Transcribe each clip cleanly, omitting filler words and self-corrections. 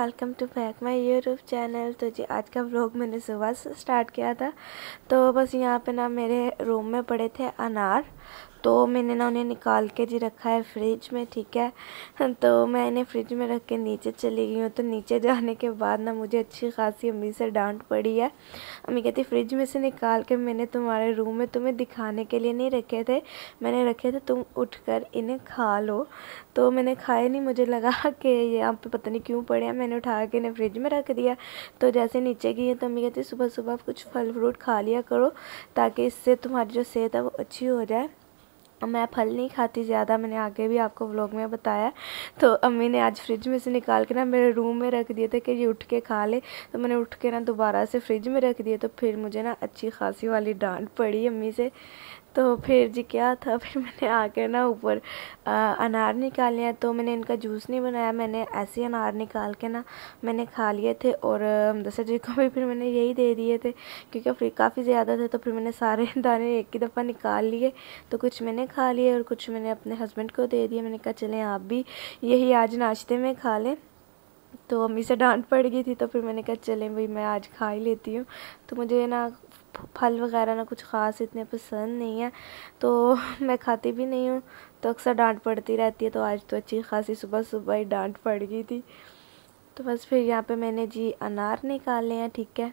Welcome to back my YouTube channel. तो जी आज का व्लॉग मैंने सुबह से स्टार्ट किया था। तो बस यहाँ पे ना मेरे रूम में पड़े थे अनार, तो मैंने ना उन्हें निकाल के जी रखा है फ्रिज में, ठीक है। तो मैं इन्हें फ्रिज में रख के नीचे चली गई हूँ। तो नीचे जाने के बाद ना मुझे अच्छी खासी अम्मी से डांट पड़ी है। अम्मी कहती फ्रिज में से निकाल के मैंने तुम्हारे रूम में तुम्हें दिखाने के लिए नहीं रखे थे, मैंने रखे थे तुम उठकर इन्हें खा लो। तो मैंने खाए नहीं, मुझे लगा कि यहाँ पे पता नहीं क्यों पड़े हैं, मैंने उठा के इन्हें फ्रिज में रख दिया। तो जैसे नीचे गई तो अम्मी कहती सुबह सुबह कुछ फल फ्रूट खा लिया करो ताकि इससे तुम्हारी जो सेहत है वो अच्छी हो जाए। मैं फल नहीं खाती ज़्यादा, मैंने आगे भी आपको व्लॉग में बताया। तो अम्मी ने आज फ्रिज में से निकाल के ना मेरे रूम में रख दिए थे कि ये उठ के खा ले। तो मैंने उठ के ना दोबारा से फ्रिज में रख दिए, तो फिर मुझे ना अच्छी खासी वाली डांट पड़ी अम्मी से। तो फिर जी क्या था, फिर मैंने आकर ना ऊपर अनार निकाले हैं। तो मैंने इनका जूस नहीं बनाया, मैंने ऐसे अनार निकाल के ना मैंने खा लिए थे। और दशा जी को भी फिर मैंने यही दे दिए थे क्योंकि फिर काफ़ी ज़्यादा थे। तो फिर मैंने सारे दाने एक ही दफ़ा निकाल लिए, तो कुछ मैंने खा लिए और कुछ मैंने अपने हस्बैंड को दे दिए। मैंने कहा चलें आप भी यही आज नाश्ते में खा लें। तो अम्मी से डांट पड़ गई थी, तो फिर मैंने कहा चलें भाई मैं आज खा ही लेती हूँ। तो मुझे ना फल वगैरह ना कुछ ख़ास इतने पसंद नहीं है, तो मैं खाती भी नहीं हूँ। तो अक्सर डांट पड़ती रहती है, तो आज तो अच्छी खासी सुबह सुबह ही डांट पड़ गई थी। तो बस फिर यहाँ पे मैंने जी अनार निकाले हैं, ठीक है।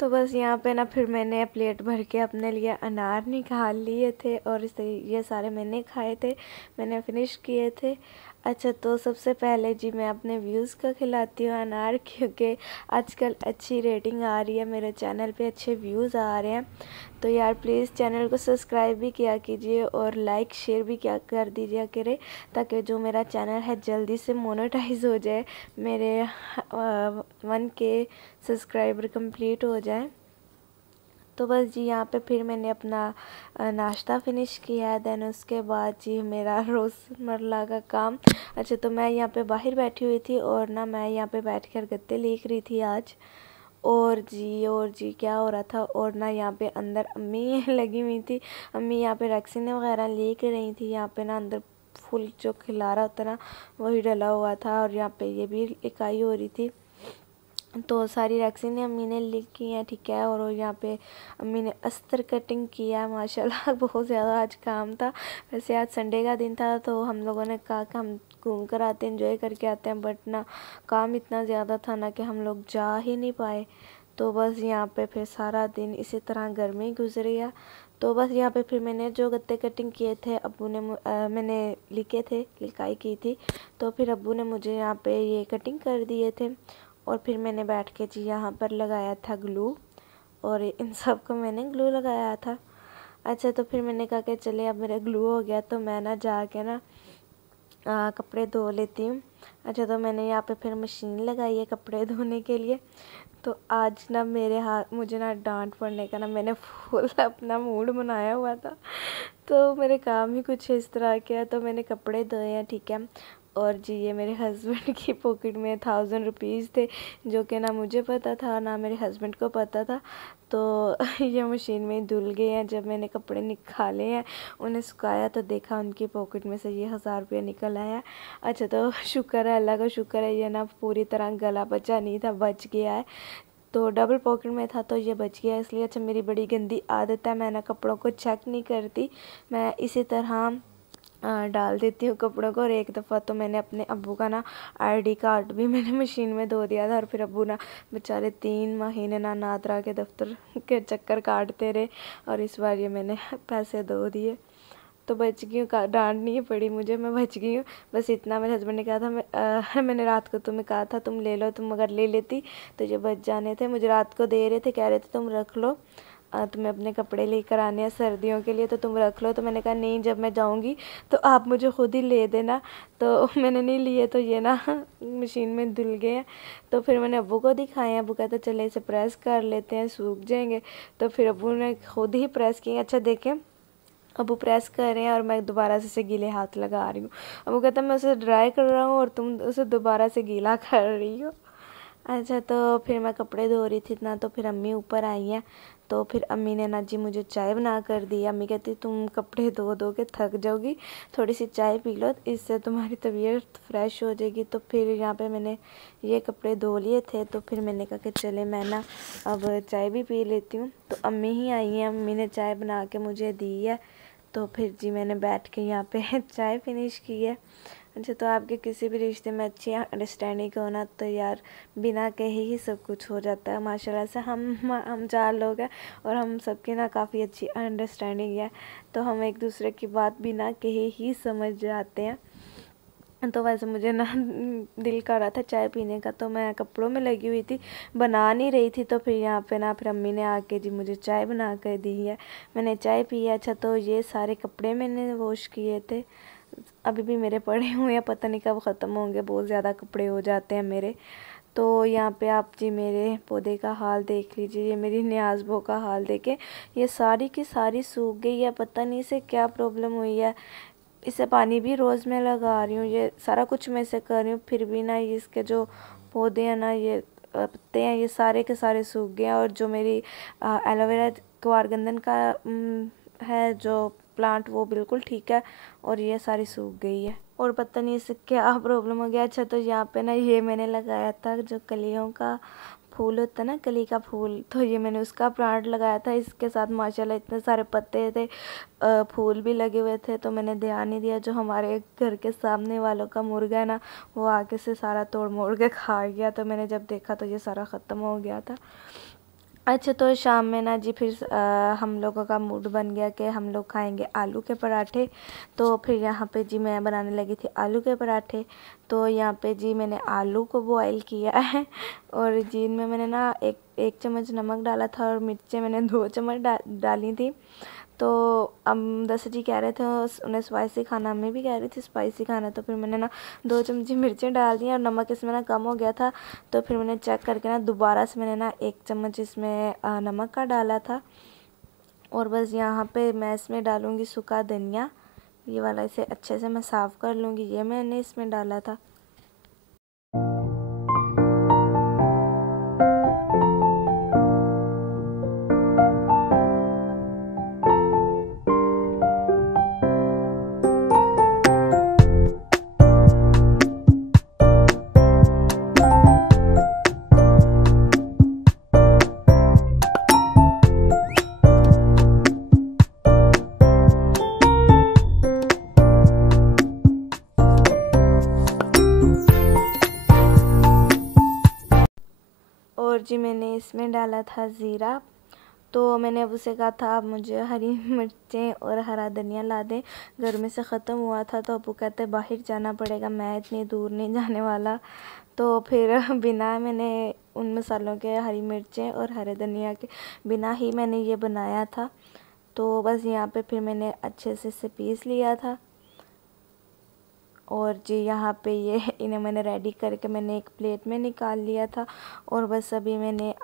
तो बस यहाँ पे ना फिर मैंने प्लेट भर के अपने लिए अनार निकाल लिए थे और ये सारे मैंने खाए थे, मैंने फिनिश किए थे। अच्छा, तो सबसे पहले जी मैं अपने व्यूज़ को खिलाती हूँ अनार, क्योंकि आजकल अच्छी रेटिंग आ रही है, मेरे चैनल पे अच्छे व्यूज़ आ रहे हैं। तो यार प्लीज़ चैनल को सब्सक्राइब भी किया कीजिए और लाइक शेयर भी क्या कर दीजिए करे, ताकि जो मेरा चैनल है जल्दी से मोनेटाइज हो जाए, मेरे 1K सब्सक्राइबर कंप्लीट हो जाए। तो बस जी यहाँ पे फिर मैंने अपना नाश्ता फिनिश किया है। देन उसके बाद जी मेरा रोज़मर्रा का काम। अच्छा, तो मैं यहाँ पे बाहर बैठी हुई थी और ना मैं यहाँ पे बैठ कर गत्ते लिख रही थी आज। और जी क्या हो रहा था, और ना यहाँ पे अंदर अम्मी लगी हुई थी, अम्मी यहाँ पे रैक्सीन वगैरह लेके रही थी। यहाँ पे ना अंदर फूल जो खिला रहा होता ना वही डला हुआ था, और यहाँ पे ये भी लिखाई हो रही थी। तो सारी रैक्सीन अम्मी ने लिख की हैं, ठीक है। और यहाँ पे अम्मी ने अस्तर कटिंग किया है माशाल्लाह। बहुत ज़्यादा आज काम था। वैसे आज संडे का दिन था, तो हम लोगों ने कहा कि हम घूम कर आते हैं, एंजॉय करके आते हैं, बट ना काम इतना ज़्यादा था ना कि हम लोग जा ही नहीं पाए। तो बस यहाँ पे फिर सारा दिन इसी तरह गर्मी गुजर गया। तो बस यहाँ पे फिर मैंने जो गत्ते कटिंग किए थे अब्बू ने मैंने लिखे थे, लिखाई की थी, तो फिर अब्बू ने मुझे यहाँ पे ये कटिंग कर दिए थे। और फिर मैंने बैठ के जी यहाँ पर लगाया था ग्लू, और इन सब को मैंने ग्लू लगाया था। अच्छा, तो फिर मैंने कहा कि चले अब मेरा ग्लू हो गया, तो मैं ना जाके ना कपड़े धो लेती हूँ। अच्छा, तो मैंने यहाँ पे फिर मशीन लगाई है कपड़े धोने के लिए। तो आज ना मेरे हाथ मुझे ना डांट पड़ने का ना मैंने फुल अपना मूड बनाया हुआ था। तो मेरे काम ही कुछ इस तरह के है। तो मैंने कपड़े धोए हैं, ठीक है। और जी ये मेरे हस्बैंड की पॉकेट में 1000 रुपीज़ थे, जो कि ना मुझे पता था ना मेरे हस्बैंड को पता था। तो ये मशीन में धुल गए हैं। जब मैंने कपड़े निकाले हैं, उन्हें सुखाया, तो देखा उनकी पॉकेट में से ये 1000 रुपया निकल आया। अच्छा, तो शुक्र है, अल्लाह का शुक्र है, ये ना पूरी तरह गला बचा नहीं था, बच गया है। तो डबल पॉकेट में था तो ये बच गया इसलिए। अच्छा, मेरी बड़ी गंदी आदत है, मैं ना कपड़ों को चेक नहीं करती, मैं इसी तरह डाल देती हूँ कपड़ों को। और एक दफ़ा तो मैंने अपने अब्बू का ना आईडी कार्ड भी मैंने मशीन में धो दिया था, और फिर अब्बू ना बेचारे 3 महीने ना नादरा के दफ्तर के चक्कर काटते रहे, और इस बार ये मैंने पैसे धो दिए। तो बच गई हूँ, डांट नहीं पड़ी मुझे, मैं बच गई हूँ। बस इतना मेरे हस्बैंड ने कहा था, मैंने रात को तुम्हें कहा था तुम ले लो, तुम अगर ले लेती तो ये बच जाने थे। मुझे रात को दे रहे थे, कह रहे थे तुम रख लो, तुम्हें अपने कपड़े लेकर आने हैं सर्दियों के लिए तो तुम रख लो। तो मैंने कहा नहीं, जब मैं जाऊंगी तो आप मुझे खुद ही ले देना। तो मैंने नहीं लिए, तो ये ना मशीन में धुल गए हैं। तो फिर मैंने अब्बू को दिखाए, अब्बू कहते चले इसे प्रेस कर लेते हैं, सूख जाएंगे। तो फिर अब्बू ने खुद ही प्रेस किए। अच्छा देखें, अब्बू प्रेस कर रहे हैं और मैं दोबारा से गीले हाथ लगा रही हूँ। अब्बू कहता मैं उसे ड्राई कर रहा हूँ और तुम उसे दोबारा से गीला कर रही हो। अच्छा, तो फिर मैं कपड़े धो रही थी इतना, तो फिर अम्मी ऊपर आई हैं। तो फिर अम्मी ने ना जी मुझे चाय बना कर दी। अम्मी कहती तुम कपड़े धो धो के थक जाओगी, थोड़ी सी चाय पी लो, इससे तुम्हारी तबीयत फ्रेश हो जाएगी। तो फिर यहाँ पे मैंने ये कपड़े धो लिए थे, तो फिर मैंने कहा कि चले मैं ना अब चाय भी पी लेती हूँ। तो अम्मी ही आई हैं, अम्मी ने चाय बना के मुझे दी है। तो फिर जी मैंने बैठ के यहाँ पे चाय फिनिश की है। अच्छा, तो आपके किसी भी रिश्ते में अच्छी अंडरस्टैंडिंग होना तो यार बिना कहे ही सब कुछ हो जाता है। माशाल्लाह से हम 4 लोग हैं और हम सबकी ना काफ़ी अच्छी अंडरस्टैंडिंग है, तो हम एक दूसरे की बात बिना कहे ही समझ जाते हैं। तो वैसे मुझे ना दिल कर रहा था चाय पीने का, तो मैं कपड़ों में लगी हुई थी, बना नहीं रही थी। तो फिर यहाँ पे ना फिर अम्मी ने आके जी मुझे चाय बना कर दी है, मैंने चाय पी है। अच्छा, तो ये सारे कपड़े मैंने वॉश किए थे, अभी भी मेरे पड़े हुए हैं, पता नहीं कब ख़त्म होंगे, बहुत ज़्यादा कपड़े हो जाते हैं मेरे। तो यहाँ पे आप जी मेरे पौधे का हाल देख लीजिए, ये मेरी न्याज़बो का हाल देखें, ये सारी की सारी सूख गई है, पता नहीं इसे क्या प्रॉब्लम हुई है। इसे पानी भी रोज़ मैं लगा रही हूँ, ये सारा कुछ मैं इसे कर रही हूँ, फिर भी ना ये इसके जो पौधे हैं ना, ये पत्ते हैं, ये सारे के सारे सूख गए हैं। और जो मेरी एलोवेरा कुआरगंदन का है जो प्लांट, वो बिल्कुल ठीक है, और ये सारी सूख गई है और पता नहीं इससे क्या प्रॉब्लम हो गया। अच्छा, तो यहाँ पे ना ये मैंने लगाया था जो कलियों का फूल होता है ना, कली का फूल, तो ये मैंने उसका प्लांट लगाया था। इसके साथ माशाल्लाह इतने सारे पत्ते थे, फूल भी लगे हुए थे, तो मैंने ध्यान नहीं दिया। जो हमारे घर के सामने वालों का मुर्गा है ना, वो आगे से सारा तोड़ मोड़ के खा गया, तो मैंने जब देखा तो ये सारा ख़त्म हो गया था। अच्छा, तो शाम में ना जी फिर हम लोगों का मूड बन गया कि हम लोग खाएंगे आलू के पराठे। तो फिर यहाँ पे जी मैं बनाने लगी थी आलू के पराठे। तो यहाँ पे जी मैंने आलू को बॉईल किया है और जी इनमें मैंने ना एक चम्मच नमक डाला था और मिर्चें मैंने 2 चम्मच डाली थी। तो दस जी कह रहे थे उन्हें स्पाइसी खाना, मैं भी कह रही थी स्पाइसी खाना, तो फिर मैंने ना 2 चमची मिर्चें डाल दी और नमक इसमें ना कम हो गया था। तो फिर मैंने चेक करके ना दोबारा से मैंने ना 1 चम्मच इसमें नमक का डाला था। और बस यहाँ पे मैं इसमें डालूँगी सूखा धनिया, ये वाला, इसे अच्छे से मैं साफ़ कर लूँगी, ये मैंने इसमें डाला था। और जी मैंने इसमें डाला था ज़ीरा। तो मैंने अब उसे कहा था आप मुझे हरी मिर्चें और हरा धनिया ला दें, घर में से ख़त्म हुआ था। तो अबू कहते बाहर जाना पड़ेगा, मैं इतनी दूर नहीं जाने वाला। तो फिर बिना मैंने उन मसालों के, हरी मिर्चें और हरे धनिया के बिना ही मैंने ये बनाया था। तो बस यहाँ पे फिर मैंने अच्छे से इसे पीस लिया था। और जी यहाँ पे ये इन्हें मैंने रेडी करके मैंने एक प्लेट में निकाल लिया था। और बस अभी मैंने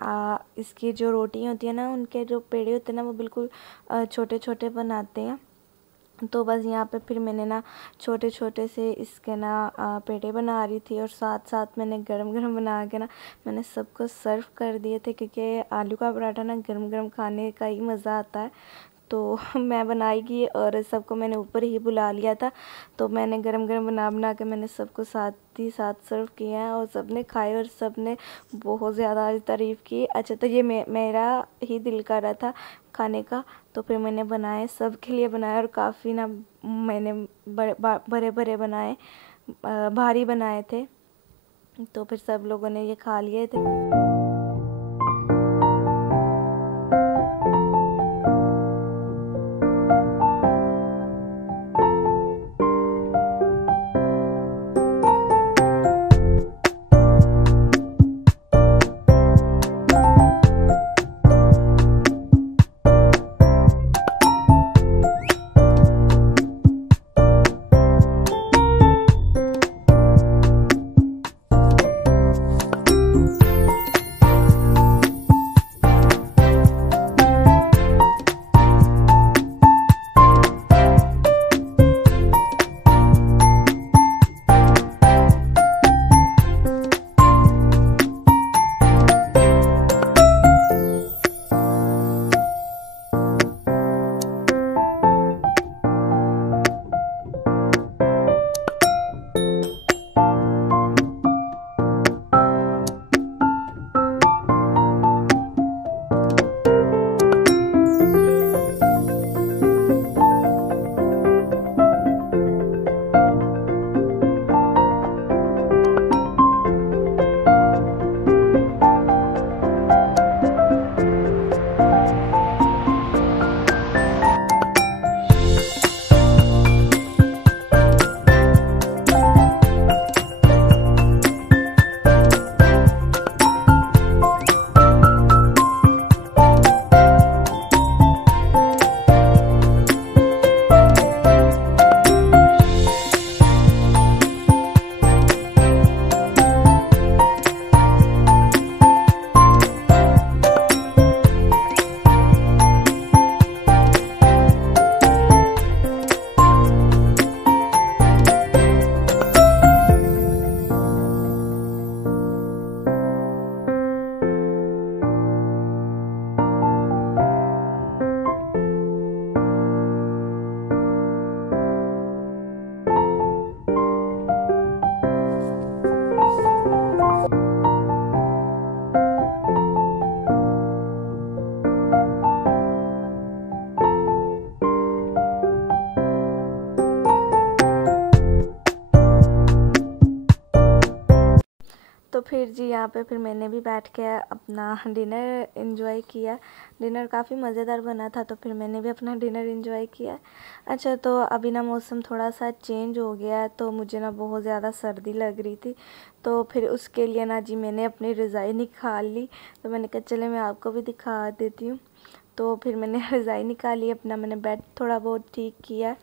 इसकी जो रोटी होती है ना, उनके जो पेड़े होते हैं ना, वो बिल्कुल छोटे छोटे बनाते हैं। तो बस यहाँ पे फिर मैंने ना छोटे छोटे से इसके ना पेड़े बना रही थी और साथ साथ मैंने गरम गरम बना के ना मैंने सबको सर्व कर दिए थे, क्योंकि आलू का पराठा ना गरम गरम खाने का ही मज़ा आता है। तो मैं बनाएगी और सबको मैंने ऊपर ही बुला लिया था। तो मैंने गरम गरम बना बना के मैंने सबको साथ ही साथ सर्व किया है और सबने खाए और सबने बहुत ज़्यादा तारीफ़ की। अच्छा, तो ये मेरा ही दिल कर रहा था खाने का, तो फिर मैंने बनाए, सब के लिए बनाया और काफ़ी ना मैंने बड़े बड़े बनाए, भारी बनाए थे। तो फिर सब लोगों ने ये खा लिए थे। जी यहाँ पे फिर मैंने भी बैठ के अपना डिनर एंजॉय किया। डिनर काफ़ी मज़ेदार बना था, तो फिर मैंने भी अपना डिनर एंजॉय किया। अच्छा, तो अभी ना मौसम थोड़ा सा चेंज हो गया है, तो मुझे ना बहुत ज़्यादा सर्दी लग रही थी, तो फिर उसके लिए ना जी मैंने अपनी रज़ाई निकाल ली। तो मैंने कहा चले मैं आपको भी दिखा देती हूँ। तो फिर मैंने रज़ाई निकाली, अपना मैंने बेड थोड़ा बहुत ठीक किया।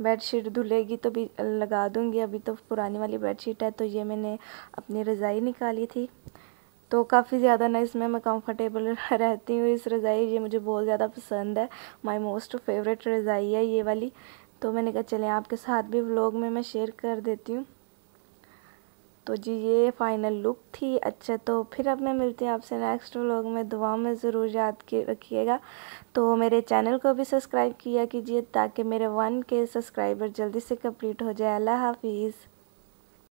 बेडशीट धुलेगी तो भी लगा दूँगी, अभी तो पुरानी वाली बेडशीट है। तो ये मैंने अपनी रज़ाई निकाली थी, तो काफ़ी ज़्यादा ना इसमें मैं कंफर्टेबल रहती हूँ। इस रज़ाई ये मुझे बहुत ज़्यादा पसंद है, माय मोस्ट फेवरेट रज़ाई है ये वाली। तो मैंने कहा चलें आपके साथ भी व्लॉग में मैं शेयर कर देती हूँ। तो जी ये फाइनल लुक थी। अच्छा, तो फिर अब मैं मिलती हूँ आपसे नेक्स्ट व्लॉग में। दुआ में ज़रूर याद रखिएगा। तो मेरे चैनल को भी सब्सक्राइब किया कीजिए ताकि मेरे 1K सब्सक्राइबर जल्दी से कंप्लीट हो जाए। अल्लाह हाफिज़।